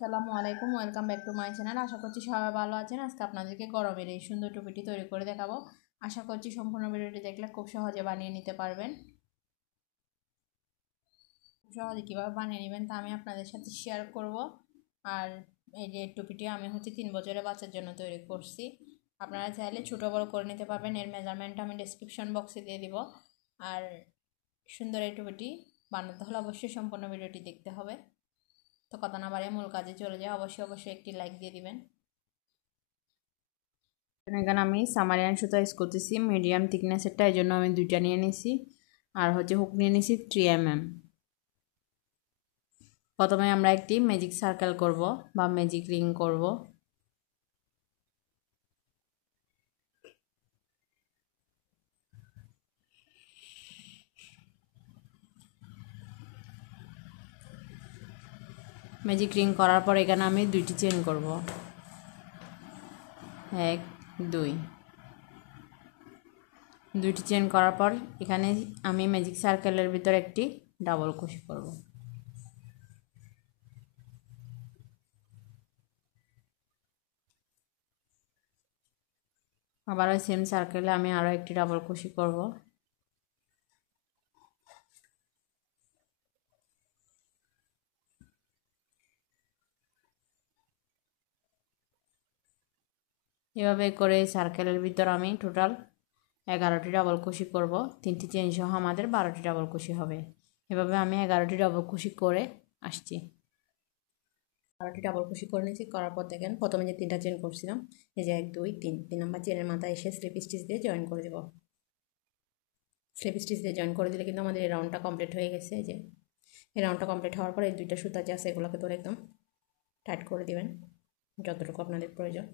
আসসালামু আলাইকুম, welcome back to my channel. আশা করছি সবাই ভালো আছেন। আজকে আপনাদেরকে গরমের এই সুন্দর টুপিটি তৈরি করে দেখাবো। আশা করছি সম্পূর্ণ ভিডিওটি দেখলে খুব সহজে বানিয়ে নিতে পারবেন। খুব সহজে কীভাবে বানিয়ে নেবেন তা আমি আপনাদের সাথে শেয়ার করব। আর এই যে টুপিটি আমি 3 বছরের বাচ্চার জন্য তৈরি করছি। আপনারা চাইলে ছোটো বড় করে নিতে পারবেন। এর মেজারমেন্ট আমি ডেসক্রিপশন বক্সে দিয়ে দিব। আর সুন্দর এই টুপিটি বানাতে হলে অবশ্যই সম্পূর্ণ ভিডিওটি দেখতে হবে। তো কথা না বাড়িয়ে মূল কাজে চলে যায়। অবশ্যই একটি লাইক দিয়ে দিবেন। এখানে আমি সামারিয়ান সুতা ইউজ করতেছি মিডিয়াম থিকনেসেরটা, এই জন্য আমি 2টা নিয়ে নিয়েছি। আর হুক নিয়ে নিয়েছি 3 mm। প্রথমে আমরা একটি ম্যাজিক সার্কেল করব বা ম্যাজিক রিং করব। ম্যাজিক রিং করার পর এখানে আমি 2টি চেন করব, 1 2। 2টি চেন করার পর এখানে আমি ম্যাজিক সার্কেলের ভিতর একটি ডাবল ক্রোশে করব। আবার ওই সেম সার্কেলে আমি আরও একটি ডাবল ক্রোশে করব। এভাবে করে সার্কেলের ভিতর আমি টোটাল 11টি ডাবল ক্রোশে করব। 3টি চেন সহ আমাদের 12টি ডাবল ক্রোশে হবে। এভাবে আমি 11টি ডাবল ক্রোশে করে আসছি। 12টি ডাবল ক্রোশে করে নিয়েছি। করার পর দেখেন প্রথমে যে 3টা চেন করছিলাম, এই যে 1 2 3 নম্বর চেনের মাথায় এসে স্লিপ স্টিচ দিয়ে জয়েন করে দেব। স্লিপ স্টিচ দিয়ে জয়েন করে দিলে কিন্তু আমাদের এই রাউন্ডটা কমপ্লিট হয়ে গেছে। এই যে এই রাউন্ডটা কমপ্লিট হওয়ার পর এই 2টা সুতা যে আছে এগুলোকে ধরে একদম টাইট করে দিবেন যতটুকু আপনাদের প্রয়োজন।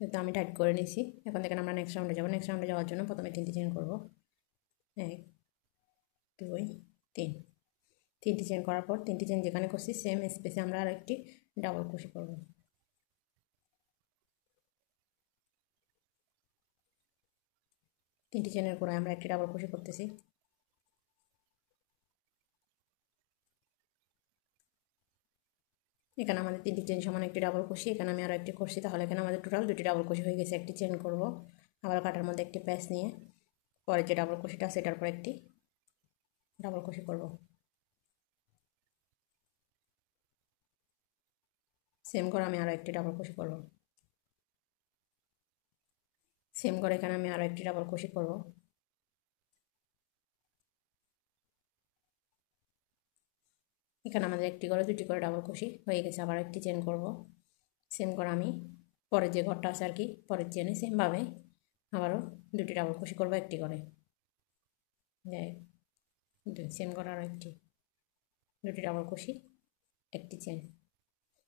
তো আমি টাইট করে নিয়েছি। এখন দেখেন আমরা নেক্সট রাউন্ডে যাব। নেক্সট রাউন্ডে যাওয়ার জন্য প্রথমে 3টি চেন করব, 1 2 3। 3টি চেন করার পর 3টি চেন যেখানে করছি সেম স্পেসে আমরা আর একটি ডাবল ক্রোশে করব। 3টি চেনের গোড়ায় আমরা একটি ডাবল ক্রোশে করতেছি। এখানে আমাদের 3টি চেন সমান একটি ডাবল ক্রোশে, এখানে আমি আরও একটি করছি, তাহলে এখানে আমাদের টোটাল 2টি ডাবল ক্রোশে হয়ে গেছে। একটি চেন করব, আবার কাটার মধ্যে একটি প্যাচ নিয়ে পরে যে ডাবল ক্রোশেটা সেটার পর একটি ডাবল ক্রোশে করব। সেম করে আমি আরও একটি ডাবল ক্রোশে করব। সেম করে এখানে আমি আরও একটি ডাবল ক্রোশে করব। এখানে আমাদের একটি করে 2টি করে ডাবল ক্রোশে হয়ে গেছে। আবার একটি চেন করব। সেম করে আমি পরের যে ঘরটা আছে আর কি পরের চেনে সেমভাবে আবারও 2টি ডাবল ক্রোশে করব, একটি করে। সেম করে আরও একটি 2টি ডাবল ক্রোশে, একটি চেন।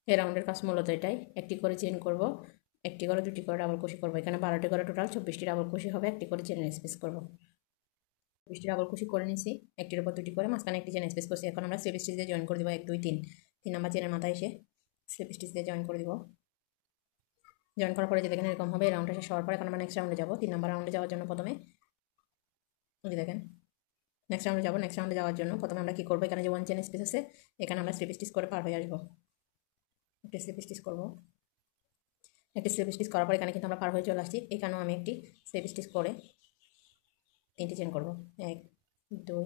এই রাউন্ডের কাজ মূলত এটাই, একটি করে চেন করব, একটি করে 2টি করে ডাবল ক্রোশে করব। এখানে 12টি করে টোটাল 24টি ডাবল ক্রোশে হবে। একটি করে চেনের স্পেস করব। 24টি ডাবল ক্রোশে করে নিয়েছি। একটির উপর 2টি করে মাঝখানে একটি চেন স্পেস করছি। এখন আমরা স্লিপ স্টিচ দিয়ে জয়েন করে দেবো। 1 2 3 নম্বর চেনের মাথায় এসে স্লিপ স্টিচ দিয়ে জয়েন করে দেবো। জয়েন করার পরে যে দেখেন এরকম হবে। এই রাউন্ডটা শেষ হওয়ার পর এখন আমরা নেক্সট রাউন্ডে যাবো। 3 নম্বর রাউন্ডে যাওয়ার জন্য প্রথমে দেখেন নেক্সট রাউন্ডে যাবো। নেক্সট রাউন্ডে যাওয়ার জন্য প্রথমে আমরা কী করবো, এখানে যে 1 চেন স্পেস আছে এখানে আমরা স্লিপ স্টিচ করে পার হয়ে আসবো। একটি স্লিপ স্টিচ করবো। একটি স্লিপ স্টিচ করার পর এখানে কিন্তু আমরা পার হয়ে চলে আসছি। এখানেও আমি একটি স্লিপ স্টিচ করে 3টি চেন করব, 1 2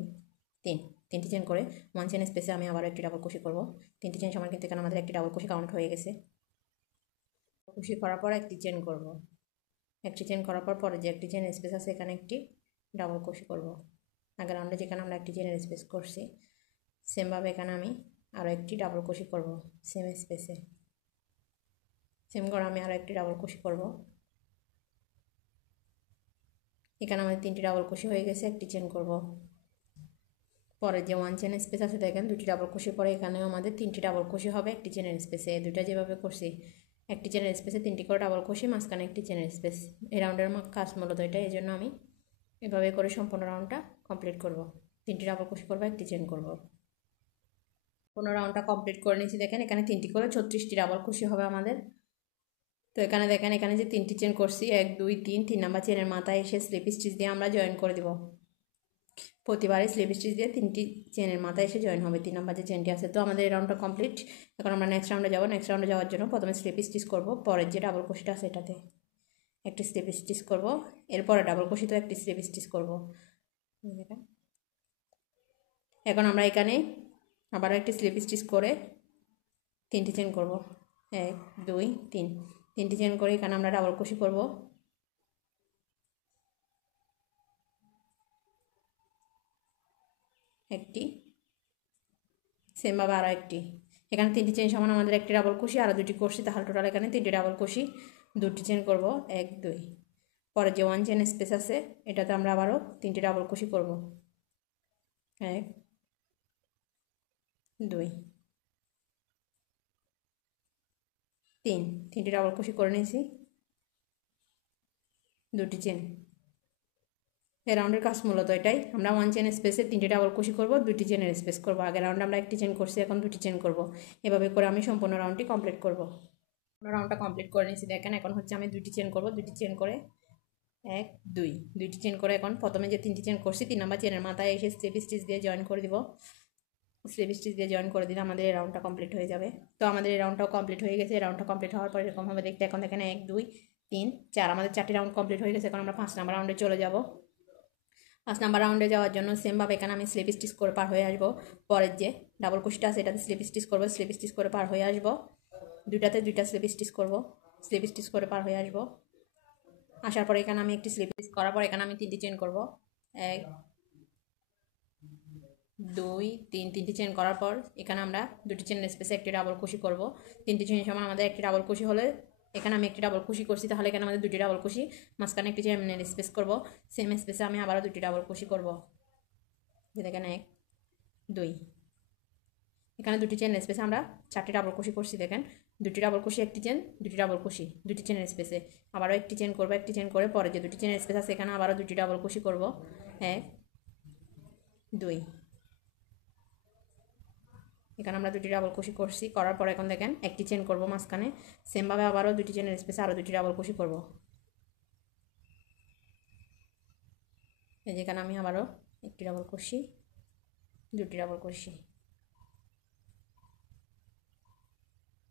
3। 3টি চেন করে 1 চেন স্পেসে আমি আবার একটি ডাবল ক্রোশে করব। 3টি চেন সমান কিন্তু এখানে আমাদের একটি ডাবল ক্রোশে কাউন্ট হয়ে গেছে। ক্রোশে করার পর একটি চেন করব। একটি চেন করার পর পরে যে একটি চেন স্পেস আছে এখানে একটি ডাবল ক্রোশে করব। আগের রাউন্ডে যেখানে আমরা একটি চেনের স্পেস করছি সেমভাবে এখানে আমি আরও একটি ডাবল ক্রোশে করব সেম স্পেসে। সেম করে আমি আরও একটি ডাবল ক্রোশে করব। এখানে আমাদের 3টি ডাবল ক্রোশে হয়ে গেছে। একটি চেন করব। পরে যে 1 চেন স্পেস আছে দেখেন 2টি ডাবল ক্রোশে পরে এখানেও আমাদের 3টি ডাবল ক্রোশে হবে একটি চেনের স্পেসে। এই দুটো যেভাবে করছি একটি চেনের স্পেসে 3টি করে ডাবল ক্রোশে, মাঝখানে একটি চেনের স্পেস। এই রাউন্ডের কাজ মূলত এটা, এই জন্য আমি এভাবে করে সম্পূর্ণ রাউন্ডটা কমপ্লিট করব। 3টি ডাবল ক্রোশে করব, একটি চেন করব। সম্পূর্ণ রাউন্ডটা কমপ্লিট করে নিয়েছি। দেখেন এখানে 3টি করে 36টি ডাবল ক্রোশে হবে আমাদের। তো এখানে দেখেন এখানে যে 3টি চেন করছি 1 2 3 নম্বর চেনের মাথায় এসে স্লিপ স্টিচ দিয়ে আমরা জয়েন করে দেব। প্রতিবারে স্লিপ স্টিচ দিয়ে 3টি চেনের মাথায় এসে জয়েন হবে 3 নম্বর যে চেনটি আছে। তো আমাদের এই রাউন্ডটা কমপ্লিট। এখন আমরা নেক্সট রাউন্ডে যাব। নেক্সট রাউন্ডে যাওয়ার জন্য প্রথমে স্লিপ স্টিচ করব, পরের যে ডাবল ক্রোশেটা আছে এটাতে একটি স্লিপ স্টিচ করব, এরপরে ডাবল ক্রোশেতে একটি স্লিপ স্টিচ করব। এখন আমরা এখানে আবার একটি স্লিপ স্টিচ করে 3টি চেন করব, 1 2 3, 3টি চেন করে এখানে আমরা ডাবল ক্রোশে করব, একটি, সেমভাবে আরও একটি। এখানে 3টি চেন সমান আমাদের একটি ডাবল ক্রোশে আরও 2টি করছি, তাহলে টোটাল এখানে 3টি ডাবল ক্রোশে 2টি চেন করব, 1 2। পরে যে 1 চেন স্পেস আছে এটাতে আমরা আবারও 3টি ডাবল ক্রোশে করব, 1 2 3, 3টি ডাবল ক্রোশে করে নিয়েছি, 2টি চেন। এই রাউন্ডের কাজ মূলত এটাই, আমরা 1 চেন স্পেসে 3টি ডাবল ক্রোশে করব, 2টি চেনের স্পেস করব। আগের রাউন্ডে আমরা একটি চেন করছি, এখন 2টি চেন করব। এভাবে করে আমি সম্পূর্ণ রাউন্ডটি কমপ্লিট করব। রাউন্ডটা কমপ্লিট করে নিয়েছি দেখেন। এখন হচ্ছে আমি 2টি চেন করব, 2টি চেন করে 1 2, 2টি চেন করে এখন প্রথমে যে 3টি চেন করছি 3 নম্বর চেনের মাথায় এসে স্লিপ স্টিচ দিয়ে জয়েন করে দিব। স্লিপ স্টিচ দিয়ে জয়েন করে দিলে আমাদের এই রাউন্ডটা কমপ্লিট হয়ে যাবে। তো আমাদের এই রাউন্ডটাও কমপ্লিট হয়ে গেছে। এই রাউন্ডটা কমপ্লিট হওয়ার পর এরকম হবে দেখতে। এখন দেখেন 1 2 3 4, আমাদের 4টি রাউন্ড কমপ্লিট হয়ে গেছে। এখন আমরা 5 নম্বর রাউন্ডে চলে যাব। 5 নম্বর রাউন্ডে যাওয়ার জন্য সেমভাবে এখানে আমি স্লিপ স্টিচ করে পার হয়ে আসবো। পরের যে ডাবল ক্রোশটা আছে এটাতে স্লিপ স্টিচ করবো, স্লিপ স্টিচ করে পার হয়ে আসবো। দুইটাতে 2টা স্লিপ স্টিচ করব, স্লিপ স্টিচ করে পার হয়ে আসবো। আসার পরে এখানে আমি একটি স্লিপ স্টিচ করার পর এখানে আমি 3টি চেন করব, 1 2 3, 3টি চেন করার পর এখানে আমরা 2টি চেনের স্পেসে একটি ডাবল ক্রোশে করব। 3টি চেন সমান আমাদের একটি ডাবল ক্রোশে হলে এখানে আমি একটি ডাবল ক্রোশে করছি, তাহলে এখানে আমাদের 2টি ডাবল ক্রোশে, মাঝখানে একটি চেনের স্পেস করব। সেম স্পেসে আমি আবারও 2টি ডাবল ক্রোশে করব। দেখেন 1 2, এখানে 2টি চেন স্পেসে আমরা 4টি ডাবল ক্রোশে করছি। দেখেন 2টি ডাবল ক্রোশে, একটি চেন, 2টি ডাবল ক্রোশে, 2টি চেনের স্পেসে আবারও একটি চেন করব। একটি চেন করে পরে যে 2টি চেনের স্পেস আছে এখানে আবারও 2টি ডাবল ক্রোশে করব, 1 2। এখানে আমরা 2টি ডাবল ক্রোশে করছি, করার পর এখন দেখেন একটি চেন করব মাঝখানে। সেমভাবে আবারও 2টি চেনের স্পেসে আরও 2টি ডাবল ক্রোশে করব। এই যেখানে আমি আবারও একটি ডাবল ক্রোশে, 2টি ডাবল ক্রোশে,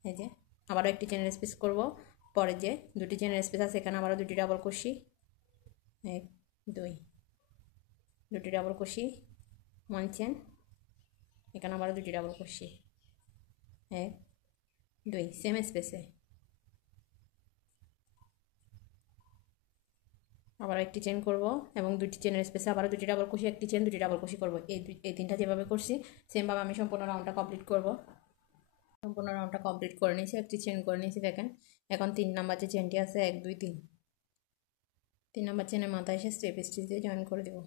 এই যে আবারও একটি চেনের স্পেস করব। পরে যে 2টি চেনের স্পেস আছে এখানে আবারও 2টি ডাবল ক্রোশে, 1 2, 2টি ডাবল ক্রোশে, 1 চেন, এখানে আবারও 2টি ডাবল ক্রোশে, 1 2, সেম স্পেসে আবার একটি চেন করব এবং 2টি চেনের স্পেসে আবারও 2টি ডাবল ক্রোশে, একটি চেন, 2টি ডাবল ক্রোশে করব। এই 3টা যেভাবে করছি সেমভাবে আমি সম্পূর্ণ রাউন্ডটা কমপ্লিট করব। সম্পূর্ণ রাউন্ডটা কমপ্লিট করে নিয়েছি, একটি চেন করে নিয়েছি দেখেন। এখন 3 নাম্বার যে চেনটি আছে 1 2 3, 3 নাম্বার চেনের মাথায় এসে স্লিপ স্টিচ দিয়ে জয়েন করে দেব।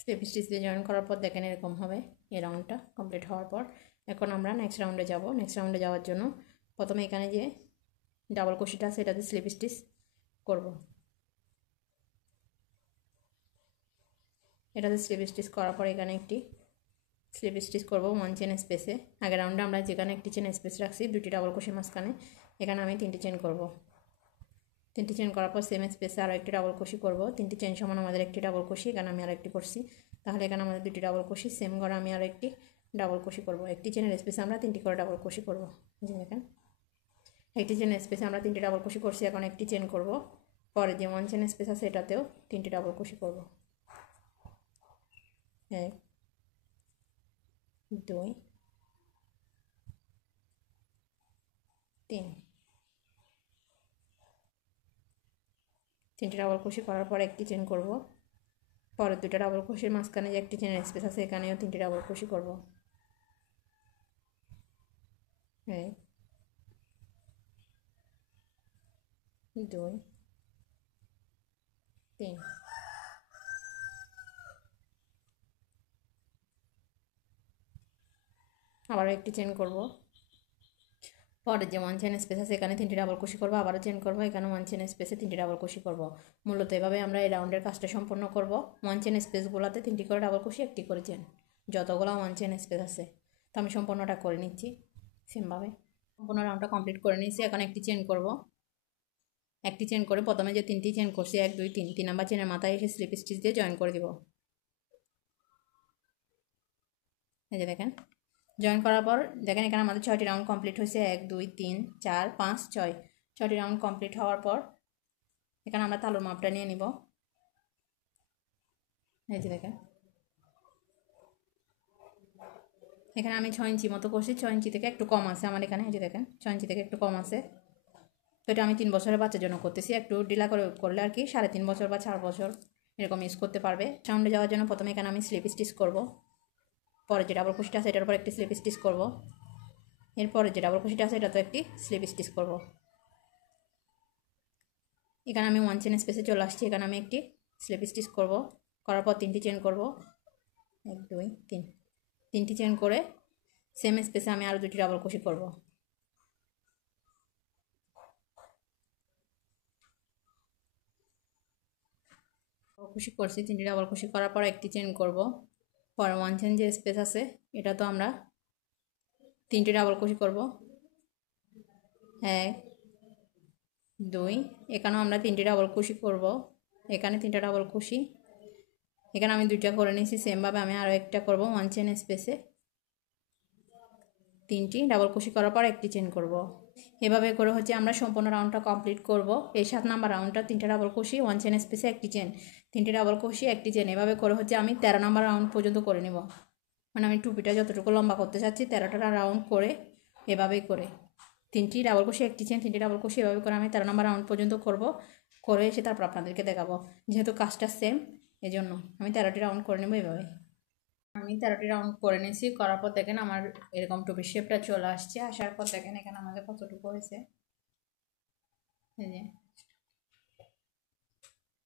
স্লিপ স্টিচ দিয়ে জয়েন করার পর দেখেন এরকম হবে এই রাউন্ডটা কমপ্লিট হওয়ার পর। এখন আমরা নেক্সট রাউন্ডে যাব। নেক্সট রাউন্ডে যাওয়ার জন্য প্রথমে এখানে যে ডাবল ক্রোশেটা আছে এটাতে স্লিপ স্টিচ করব। এটাতে স্লিপ স্টিচ করার পর এখানে একটি স্লিপ স্টিচ করব 1 চেন স্পেসে। আগের রাউন্ডে আমরা যেখানে একটি চেন স্পেস রাখছি 2টি ডাবল ক্রোশের মাঝখানে, এখানে আমি 3টি চেন করব। 3টি চেন করার পর সেম স্পেসে আরও একটি ডাবল ক্রোশে করব। 3টি চেন সমান আমাদের একটি ডাবল ক্রোশে, এখানে আমি আরও একটি করছি, তাহলে এখানে আমাদের 2টি ডাবল ক্রোশে। সেম করে আমি আরও একটি ডাবল ক্রোশে করব। একটি চেনের স্পেসে আমরা 3টি করে ডাবল ক্রোশে করব। দেখেন একটি চেনের স্পেসে আমরা 3টি ডাবল ক্রোশে করছি, এখন একটি চেন করব। পরে যে 1 চেন স্পেস আছে এটাতেও 3টি ডাবল ক্রোশে করব, 1 2 3, 3টি ডাবল ক্রোশে করার পর একটি চেন করব। পরের 2টা ডাবল ক্রোশের মাঝখানে যে একটি চেনের স্পেস আছে এখানেও 3টি ডাবল ক্রোশে করব, 1 2 3। আবারও একটি চেন করব। পরে যে 1 চেন স্পেস আছে এখানে 3টি ডাবল ক্রোশে করব, আবারও চেন করব, এখানে 1 চেন স্পেসে 3টি ডাবল ক্রোশে করব। মূলত এভাবে আমরা এই রাউন্ডের কাজটা সম্পূর্ণ করব। 1 চেন স্পেসগুলোতে 3টি করে ডাবল ক্রোশে, একটি করে চেন, যতগুলো 1 চেন স্পেস আছে। তো আমি সম্পূর্ণটা করে নিচ্ছি সেমভাবে। সম্পূর্ণ রাউন্ডটা কমপ্লিট করে নিয়েছি। এখন একটি চেন করব, একটি চেন করে প্রথমে যে 3টি চেন করছি 1 2 3 3 নাম্বার চেনের মাথায় এসে স্লিপ স্টিচ দিয়ে জয়েন করে দিব। এই যে দেখেন জয়েন করার পর দেখেন এখানে আমাদের 6টি রাউন্ড কমপ্লিট হয়েছে 1 2 3 4 5 6 6টি রাউন্ড কমপ্লিট হওয়ার পর এখানে আমরা তালুর মাপটা নিয়ে নিব। এই যে দেখেন এখানে আমি 6 ইঞ্চি মতো করছি, 6 ইঞ্চি থেকে একটু কম আছে আমার এখানে। এই যে দেখেন 6 ইঞ্চি থেকে একটু কম আছে। তো এটা আমি 3 বছরের বাচ্চার জন্য করতেছি, একটু ঢিলা করলে আর কি 3.5 বছর বা 4 বছর এরকম ইউজ করতে পারবে। সাউন্ডে যাওয়ার জন্য প্রথমে এখানে আমি স্লিপ স্টিচ করব, পরে যে ডাবল কুশিটা আছে এটার উপর একটি স্লিপ স্টিচ করব, এরপরে যে ডাবল কুশিটা আছে এটা তো একটি স্লিপ স্টিচ করব। এখানে আমি 1 চেন স্পেসে চলে আসছি, এখানে আমি একটি স্লিপ স্টিচ করব, করার পর 3টি চেন করব, 1 2 3 3টি চেন করে সেম স্পেসে আমি আরও 2টি ডাবল কুশি করব। কুশি করছি, 3টি ডাবল কুশি করার পর একটি চেন করব, পরে 1 চেন যে স্পেস আছে এটা তো আমরা 3টি ডাবল কুশি করব, 1 2 এখানেও আমরা 3টি ডাবল কুশি করব, এখানে 3টা ডাবল কুশি, এখানে আমি 2টা করে নিয়েছি, সেমভাবে আমি আরও একটা করব 1 চেন স্পেসে 3টি ডাবল কুশি করার পর একটি চেন করব। এভাবে করে হচ্ছে আমরা সম্পূর্ণ রাউন্ডটা কমপ্লিট করব। এই 7 নাম্বার রাউন্ডটা 3টা ডাবল কুশি 1 চেন স্পেসে একটি চেন, 3টি ডাবল কুশি একটি চেন, এভাবে করে হচ্ছে আমি 13 নাম্বার রাউন্ড পর্যন্ত করে নেব। মানে আমি টুপিটা যতটুকু লম্বা করতে চাচ্ছি 13টা রাউন্ড করে এভাবেই করে 3টি ডাবল কুশি একটি চেন 3টি ডাবল কুশি এভাবে করে আমি 13 নাম্বার রাউন্ড পর্যন্ত করব, করে এসে তারপর আপনাদেরকে দেখাবো। যেহেতু কাজটা সেম এজন্য আমি 13টি রাউন্ড করে নেব। এভাবে আমি 13টি রাউন্ড করে নিয়েছি, করার পর দেখেন আমার এরকম টুপির শেপটা চলে আসছে। আসার পর দেখেন এখানে আমাদের কতটুকু হয়েছে, এই যে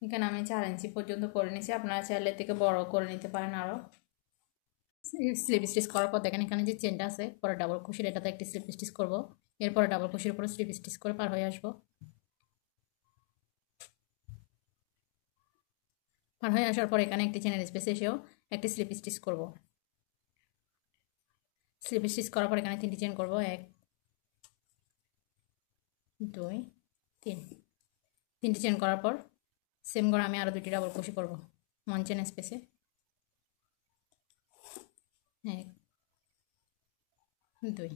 এখানে আমি 4 ইঞ্চি পর্যন্ত করে নিয়েছি, আপনারা চাইলে থেকে বড় করে নিতে পারেন আরও। স্লিপ স্টিচ করার পর দেখেন এখানে যে চেনটা আছে পরে ডাবল কুশির এটাতে একটি স্লিপ স্টিচ করবো, এরপরে ডাবল কুশির উপরে স্লিপ স্টিচ করে পার হয়ে আসবো। পার হয়ে আসার পর এখানে একটি চেনের স্পেসে এসেও একটি স্লিপ স্টিচ করব। স্লিপ স্টিচ করার পর এখানে 3টি চেন করব, 1 2 3 3টি চেন করার পর সেম করে আমি আরও 2টি ডাবল কুশি করব 1 চেন স্পেসে, 1 2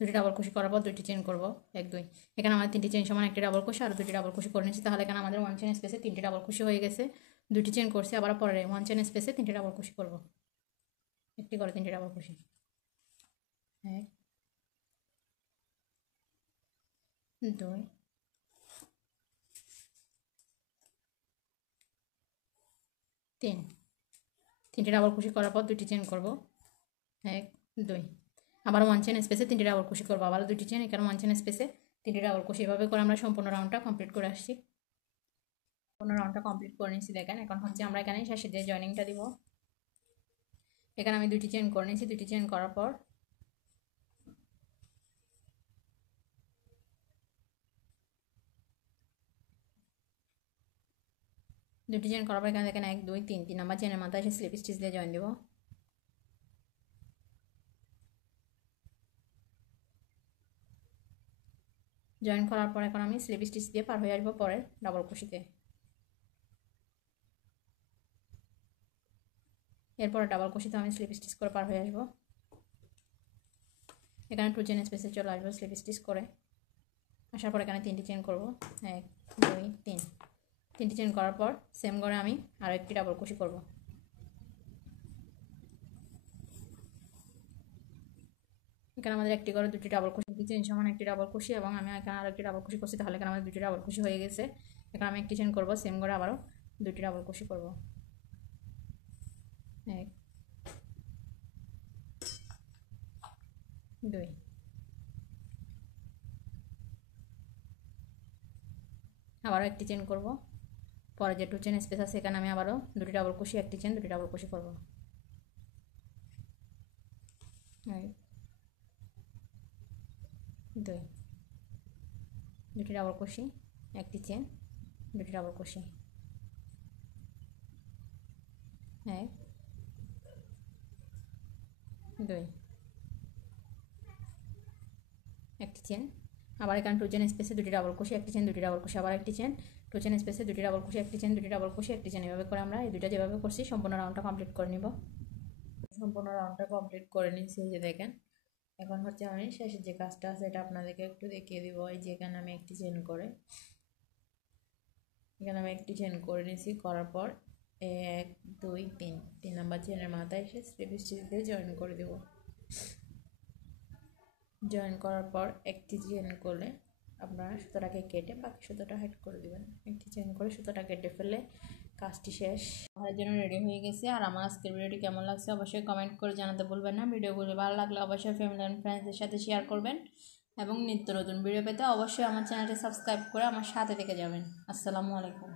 2টি ডাবল কুশি করার পর 2টি চেন করব, 1 2 এখানে আমাদের 3টি চেন সমান একটি ডাবল কুশি আর 2টি ডাবল কুশি করে নিয়েছি, তাহলে এখানে আমাদের 1 চেন স্পেসে 3টি ডাবল কুশি হয়ে গেছে। 2টি চেন করছি, আবার পরে 1 চেন স্পেসে 3টি ডাবল কুশি করব, একটি করে 3টি ডাবল কুশি, 1 2 3 3টি ডাবল কুশি করার পর 2টি চেন করব, 1 2 আবার 1 চেন স্পেসে 3টি ডাবল কুশি করব, আবার 2টি চেন, এখানে 1 চেন স্পেসে 3টি ডাবল কুশি, এভাবে করে আমরা সম্পূর্ণ রাউন্ডটা কমপ্লিট করে আসছি। সম্পূর্ণ রাউন্ডটা কমপ্লিট করে নিয়েছি দেখেন। এখন হচ্ছে আমরা এখানে শেষে যে জয়েনিংটা দিব, এখানে আমি 2টি চেন করে নিয়েছি, 2টি চেন করার পর এখানে দেখেন 1 2 3 3 নাম্বার চেনের মাথায় এসে স্লিপ স্টিচ দিয়ে জয়েন দেব। জয়েন করার পর এখন আমি স্লিপ স্টিচ দিয়ে পার হয়ে আসবো পরে ডাবল কুশিতে। এরপরে ডাবল কুশিতে আমি স্লিপ স্টিচ করে পার হয়ে আসবো। এখানে 2 চেন স্পেসে চলে আসবো স্লিপ স্টিচ করে। আসার পর এখানে 3টি চেন করব, 1 2 3 3টি চেন করার পর সেম করে আমি আরও একটি ডাবল কুশি করব। এখানে আমাদের একটি করে 2টি ডাবল কুশি, 2 চেন সমান একটি ডাবল কুশি, এবং আমি এখানে আরও একটি ডাবল কুশি করছি, তাহলে এখানে আমাদের 2টি ডাবল কুশি হয়ে গেছে। এখানে আমি একটি চেন করব, সেম করে আবারও 2টি ডাবল কুশি করব, 1 2 আবারও একটি চেন করব, পরে যে 2 চেন স্পেস আছে এখানে আমি আবারও 2টি ডাবল কুশি, একটি চেন, 2টি ডাবল কুশি করব, 1 2 2টি ডাবল কুশি, একটি চেন, 2টি ডাবল কুশি, 1 2 একটি চেন, আবার এখানে 2 চেন স্পেসে দুটি ডাবল ক্রোশে, একটি চেন, দুটি ডাবল ক্রোশে, আবার একটি চেন, 2 চেন স্পেসে দুটি ডাবল ক্রোশে, একটি চেন, দুটি ডাবল ক্রোশে, একটি চেন। এভাবে করে আমরা এই দুইটা যেভাবে করছি সম্পূর্ণ রাউন্ডটা কমপ্লিট করে নিব। সম্পূর্ণ রাউন্ডটা কমপ্লিট করে নিচ্ছি, এই যে দেখেন। এখন হচ্ছে আমি শেষের যে কাজটা আছে এটা আপনাদেরকে একটু দেখিয়ে দিব। এই যে এখানে আমি একটি চেন করে নিয়েছি, করার পর 1 2 3 নাম্বার চেনের মাথায় এসে স্লিপ স্টিচ দিয়ে জয়েন করে দেব। জয়েন করার পর একটি চেন করলে আপনারা সুতোটাকে কেটে বাকি সুতোটা হেড করে দেবেন। একটি চেন করে সুতোটা কেটে ফেললে কাজটি শেষ। আমার জন্য রেডি হয়ে গেছে। আর আমার আজকের ভিডিওটি কেমন লাগছে অবশ্যই কমেন্ট করে জানাতে ভুলবেন না। ভিডিওগুলি ভালো লাগলে অবশ্যই ফ্যামিলি অ্যান্ড ফ্রেন্ডসদের সাথে শেয়ার করবেন এবং নিত্য নতুন ভিডিও পেতে অবশ্যই আমার চ্যানেলটি সাবস্ক্রাইব করে আমার সাথে থেকে যাবেন। আসসালামু আলাইকুম।